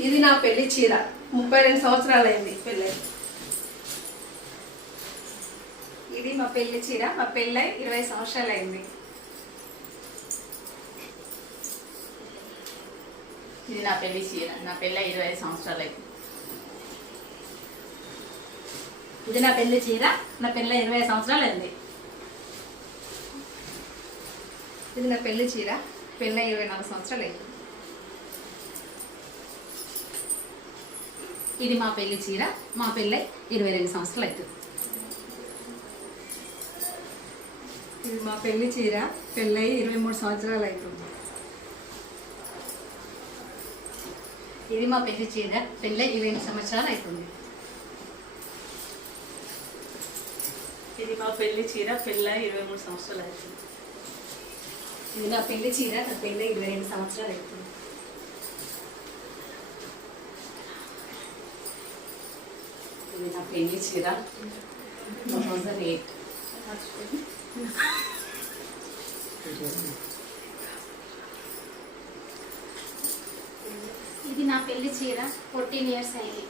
ఇది నా పెళ్లి చీర 32 సంవత్సరాలు అయింది పెళ్ళి. ఇది మా పెళ్లి చీర, మా పెళ్ళై 20 సంవత్సరాలు అయింది. ఇది నా పెళ్లి చీర, నా పెళ్ళై 25 సంవత్సరాలు అయింది. ఇది నా పెళ్లి చీర, నా పెళ్ళై 20 సంవత్సరాలు అయింది. ఇది నా పెళ్లి చీర, పెళ్ళై 24 సంవత్సరాలు అయింది. ఇది మా పెళ్లి చీర, మా పెళ్ళై 22 సంవత్సరాలు అవుతుంది. ఇది మా పెళ్లి చీర, పెళ్ళై 23 సంవత్సరాలు అవుతుంది. ఇది మా పెళ్లి చీర, పెళ్ళై 20 సంవత్సరాలు అవుతుంది. ఇది మా పెళ్లి చీర, పెళ్ళై 23 సంవత్సరాలు అవుతుంది. ఇది నా పెళ్లి చీర, నా పెళ్ళై 22 సంవత్సరాలు అవుతుంది. ఇది నా పెళ్లి చీర 2008. ఇది నా పెళ్లి చీర 14 ఇయర్స్ అయింది.